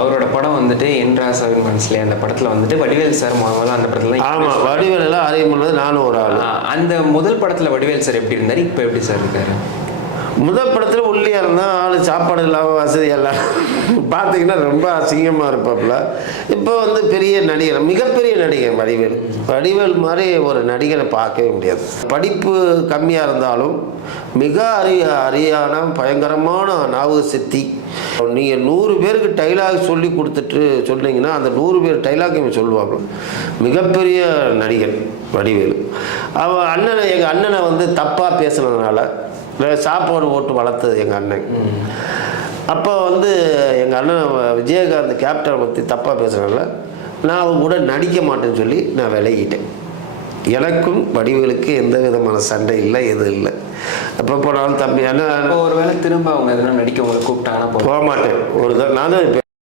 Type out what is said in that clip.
அவரோட படம் வந்துட்டு என் ராசாவின் மனசுல அந்த படத்துல வந்துட்டு வடிவேல் சார் முதல்ல அந்த படத்துல ஆமா வடிவேல் எல்லாம் அறிய பண்ணது நானும் ஒரு ஆள். அந்த முதல் படத்துல வடிவேல் சார் எப்படி இருந்தாரு, இப்போ எப்படி சார் இருக்காரு? முதல் படத்தில் ஒல்லியாக இருந்தால் ஆள் சாப்பாடு இல்லாமல் வசதி எல்லாம் பார்த்தீங்கன்னா ரொம்ப அசிங்கமாக இருப்பாப்புல. இப்போ வந்து பெரிய நடிகர், மிகப்பெரிய நடிகர் வடிவேல். வடிவேல் மாதிரி ஒரு நடிகரை பார்க்கவே முடியாது. படிப்பு கம்மியாக இருந்தாலும் மிக அரியான பயங்கரமான ஞாபக சக்தி. நீங்கள் 100 பேருக்கு டைலாக் சொல்லி கொடுத்துட்டு சொன்னீங்கன்னா அந்த 100 பேர் டைலாக் இவன் சொல்லுவாங்க. மிகப்பெரிய நடிகர் வடிவேல். அவன் எங்கள் அண்ணனை வந்து தப்பாக பேசுனதுனால சாப்பாடு போட்டு வளர்த்தது எங்கள் அண்ணன். அப்போ வந்து எங்கள் அண்ணன் விஜயகாந்த் கேப்டனை பற்றி தப்பாக பேசுகிறனால நான் அவங்க கூட நடிக்க மாட்டேன்னு சொல்லி நான் விலகிட்டேன். எனக்கும் வடிவேலுக்கு எந்த விதமான சண்டை இல்லை, எதுவும் இல்லை. அப்போ போனாலும் தம்பி அண்ணன் ஒரு வேளை திரும்ப அவங்க எதனா நடிக்க உங்களை கூப்பிட்டாங்கன்னா போக மாட்டேன். ஒரு தான் நான் தான்